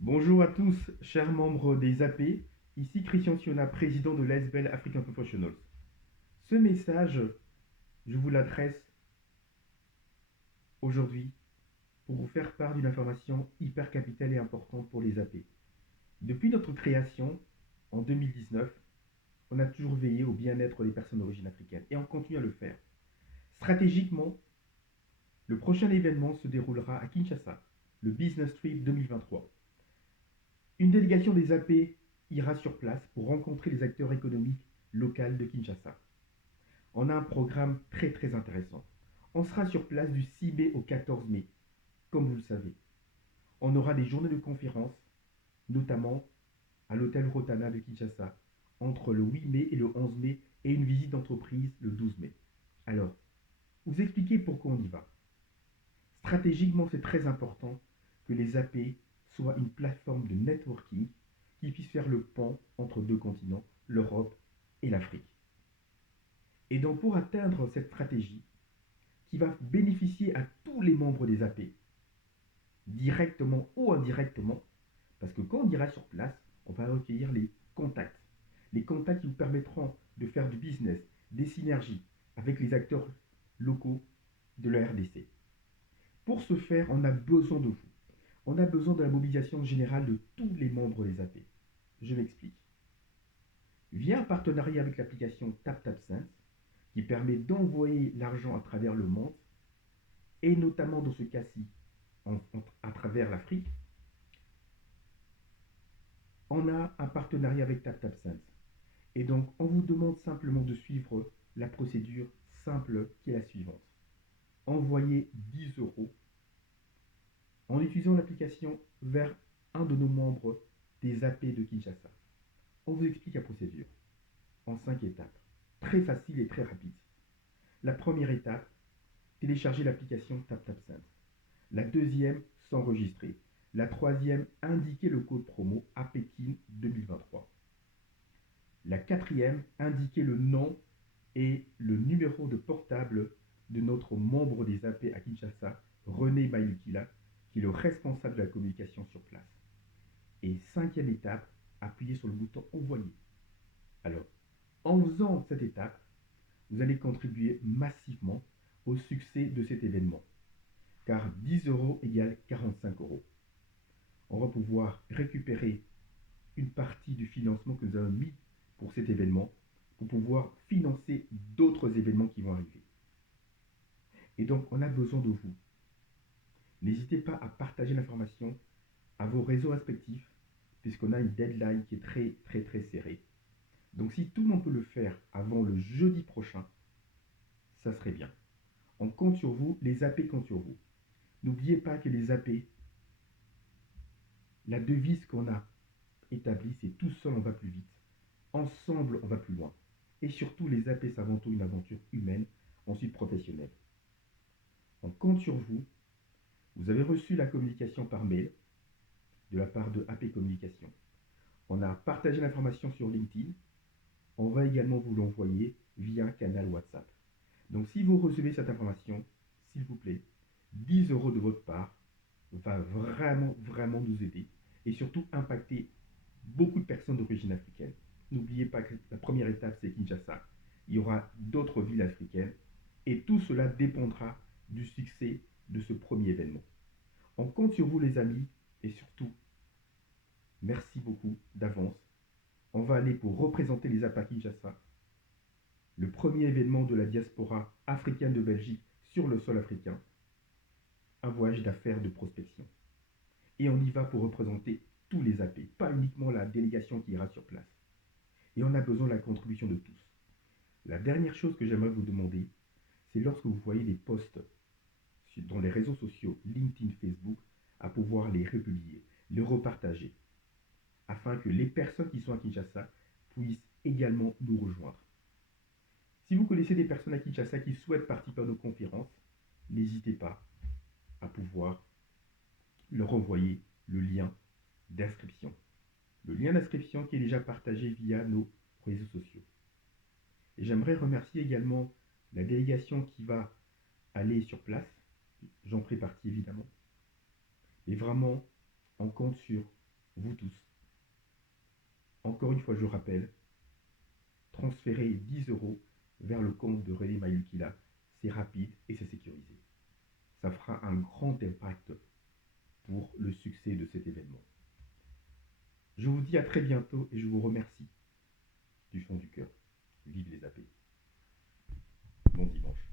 Bonjour à tous, chers membres des AP, ici Christian Siona, président de l'ASBL African Professionals. Ce message, je vous l'adresse aujourd'hui pour vous faire part d'une information hyper capitale et importante pour les AP. Depuis notre création, en 2019, on a toujours veillé au bien-être des personnes d'origine africaine et on continue à le faire. Stratégiquement, le prochain événement se déroulera à Kinshasa, le Business Trip 2023. Une délégation des AP ira sur place pour rencontrer les acteurs économiques locaux de Kinshasa. On a un programme très très intéressant. On sera sur place du 6 mai au 14 mai, comme vous le savez. On aura des journées de conférences, notamment à l'hôtel Rotana de Kinshasa, entre le 8 mai et le 11 mai, et une visite d'entreprise le 12 mai. Alors, vous expliquez pourquoi on y va. Stratégiquement, c'est très important que les AP soient une plateforme de networking qui puisse faire le pont entre deux continents, l'Europe et l'Afrique. Et donc pour atteindre cette stratégie qui va bénéficier à tous les membres des AP, directement ou indirectement, parce que quand on ira sur place, on va recueillir les contacts. Les contacts qui vous permettront de faire du business, des synergies avec les acteurs locaux de la RDC. Pour ce faire, on a besoin de vous. On a besoin de la mobilisation générale de tous les membres des AP. Je m'explique. Via un partenariat avec l'application TapTapSense, qui permet d'envoyer l'argent à travers le monde, et notamment dans ce cas-ci à travers l'Afrique, on a un partenariat avec TapTapSense. Et donc, on vous demande simplement de suivre la procédure simple qui est la suivante. Envoyer 10 euros en utilisant l'application vers un de nos membres des AP de Kinshasa. On vous explique la procédure en 5 étapes. Très facile et très rapide. La première étape, télécharger l'application TapTapSense. La deuxième, s'enregistrer. La troisième, indiquer le code promo APEKIN 2023. La quatrième, indiquer le nom et le numéro de portable de notre membre des AP à Kinshasa, René Mayukila, qui est le responsable de la communication sur place. Et cinquième étape, appuyez sur le bouton envoyer. Alors, en faisant cette étape, vous allez contribuer massivement au succès de cet événement. Car 10 euros égale 45 euros. On va pouvoir récupérer une partie du financement que nous avons mis pour cet événement pour pouvoir financer d'autres événements qui vont arriver. Et donc, on a besoin de vous. N'hésitez pas à partager l'information à vos réseaux respectifs, puisqu'on a une deadline qui est très très très serrée. Donc, si tout le monde peut le faire avant le jeudi prochain, ça serait bien. On compte sur vous, les AP comptent sur vous. N'oubliez pas que les AP, la devise qu'on a établie, c'est tout seul on va plus vite. Ensemble on va plus loin. Et surtout, les AP, c'est avant tout une aventure humaine, ensuite professionnelle. On compte sur vous. Vous avez reçu la communication par mail de la part de AP Communication. On a partagé l'information sur LinkedIn. On va également vous l'envoyer via un canal WhatsApp. Donc si vous recevez cette information, s'il vous plaît, 10 euros de votre part va vraiment, vraiment nous aider et surtout impacter beaucoup de personnes d'origine africaine. N'oubliez pas que la première étape, c'est Kinshasa. Il y aura d'autres villes africaines et tout cela dépendra du succès de ce premier événement. On compte sur vous les amis et surtout, merci beaucoup d'avance. On va aller pour représenter les APA Kinshasa, le premier événement de la diaspora africaine de Belgique sur le sol africain, un voyage d'affaires de prospection. Et on y va pour représenter tous les AP, pas uniquement la délégation qui ira sur place. Et on a besoin de la contribution de tous. La dernière chose que j'aimerais vous demander, c'est lorsque vous voyez des posts dans les réseaux sociaux, LinkedIn, Facebook, à pouvoir les republier, les repartager, afin que les personnes qui sont à Kinshasa puissent également nous rejoindre. Si vous connaissez des personnes à Kinshasa qui souhaitent participer à nos conférences, n'hésitez pas à pouvoir leur envoyer le lien d'inscription. Le lien d'inscription qui est déjà partagé via nos réseaux sociaux. Et j'aimerais remercier également la délégation qui va aller sur place. J'en ferai partie évidemment. Et vraiment, on compte sur vous tous. Encore une fois, je rappelle, transférez 10 euros vers le compte de René Mayukila. C'est rapide et c'est sécurisé. Ça fera un grand impact pour le succès de cet événement. Je vous dis à très bientôt et je vous remercie du fond du cœur. Vive les AP. Bon dimanche.